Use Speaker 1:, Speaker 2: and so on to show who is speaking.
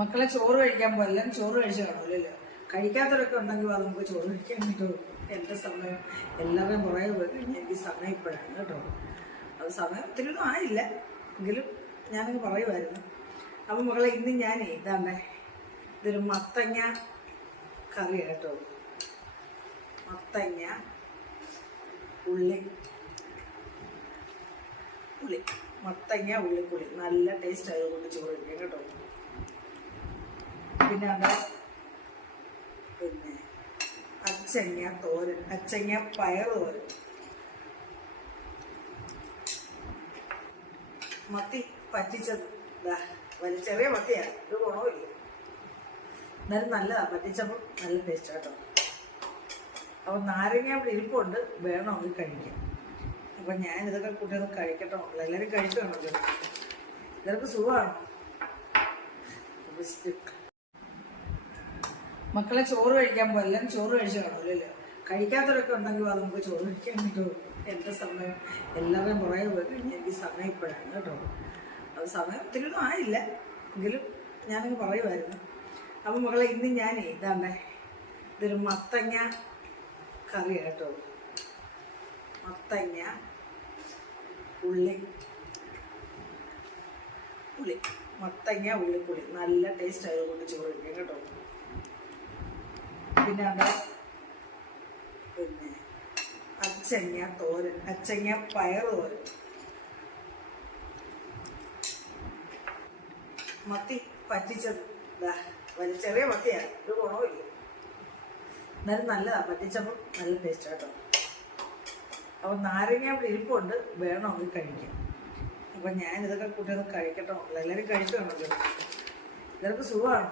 Speaker 1: മക്കളെ ചോറ് കഴിക്കാൻ എല്ലാവരും ചോറ് കഴിച്ച് കാണുമല്ലോ കഴിക്കാത്തവരൊക്കെ ഉണ്ടെങ്കിൽ അത് നമുക്ക് ചോറ് കഴിക്കാൻ പറ്റുള്ളൂ എന്റെ സമയം? എല്ലാവരും കുറെ പോയി എനിക്ക് സമയം ഇപ്പോഴാണ് കേട്ടോ. അത് സമയം ഒത്തിരി ഒന്നും ആയില്ല. എങ്കിലും ഞാനങ്ങ് പറയുമായിരുന്നു അപ്പം മക്കളെ ഇന്ന് ഞാൻ ഇതാണ്ടേ ഇതൊരു മത്തങ്ങ കറി കേട്ടോ. മത്തങ്ങ ഉള്ളി ഉള്ളി. മത്തങ്ങ ഉള്ളിപ്പുളി നല്ല ടേസ്റ്റ് ആയതുകൊണ്ട് ചോറ് കഴിക്കാം കേട്ടോ. പിന്നെ അവിടെ പിന്നെ അച്ചങ്ങ തോരൻ അച്ചങ്ങ പയർ തോരൻ. മത്തി പറ്റിച്ചത്. ചെറിയ മത്തിയാണ് ഒരു ഗുണമില്ല എന്നാലും നല്ലതാ. പറ്റിച്ചപ്പം നല്ല ടേസ്റ്റ് കേട്ടോ. അപ്പൊ നാരങ്ങ അവിടെ ഇരിപ്പുണ്ട് വേണമെങ്കിൽ കഴിക്കാം അപ്പൊ ഞാൻ ഇതൊക്കെ കൂട്ടി കഴിക്കട്ടോ. എല്ലാവരും കഴിക്കണമല്ലോ എല്ലാവർക്കും സുഖമാണ്. മക്കളെ ചോറ് കഴിക്കാൻ പോലെ ചോറ് കഴിച്ച് കാണുമല്ലോ കഴിക്കാത്തവരൊക്കെ ഉണ്ടെങ്കിൽ അത് നമുക്ക് ചോറ് കഴിക്കാൻ പറ്റുമോ എന്റെ സമയം എല്ലാവരും പുറകെ പോയി കഴിഞ്ഞാൽ എനിക്ക് സമയം ഇപ്പോഴാണ് കേട്ടോ. അത് സമയം ഒത്തിരി ഒന്നും ആയില്ല. എങ്കിലും ഞാനങ്ങ് പറയുമായിരുന്നു അപ്പം മക്കളെ ഇന്ന് ഞാൻ ഇതാണേ ഇതൊരു മത്തങ്ങ കറി കേട്ടോ. മത്തങ്ങ ഉള്ളി ഉള്ളി. മത്തങ്ങ ഉള്ളിപ്പുളി. നല്ല ടേസ്റ്റ് ആയതുകൊണ്ട് ചോറ് കഴിക്കാം കേട്ടോ. പിന്നെ അവിടെ പിന്നെ അച്ചങ്ങ തോരൻ അച്ചങ്ങ പയർ തോരൻ. മത്തി പറ്റിച്ചത് ചെറിയ മത്തിയാ ഒരു ഗുണവുമില്ല എന്നാലും നല്ലതാ പറ്റിച്ചപ്പോൾ നല്ല ടേസ്റ്റ് കേട്ടോ. അപ്പൊ നാരങ്ങ അവിടെ ഇരിപ്പുണ്ട് വേണമെങ്കിൽ കഴിക്കാം അപ്പൊ ഞാൻ ഇതൊക്കെ കൂട്ടി ഒന്ന് കഴിക്കട്ടോ എല്ലാവരും കഴിക്കണമല്ലോ എല്ലാവർക്കും സുഖമാണ്.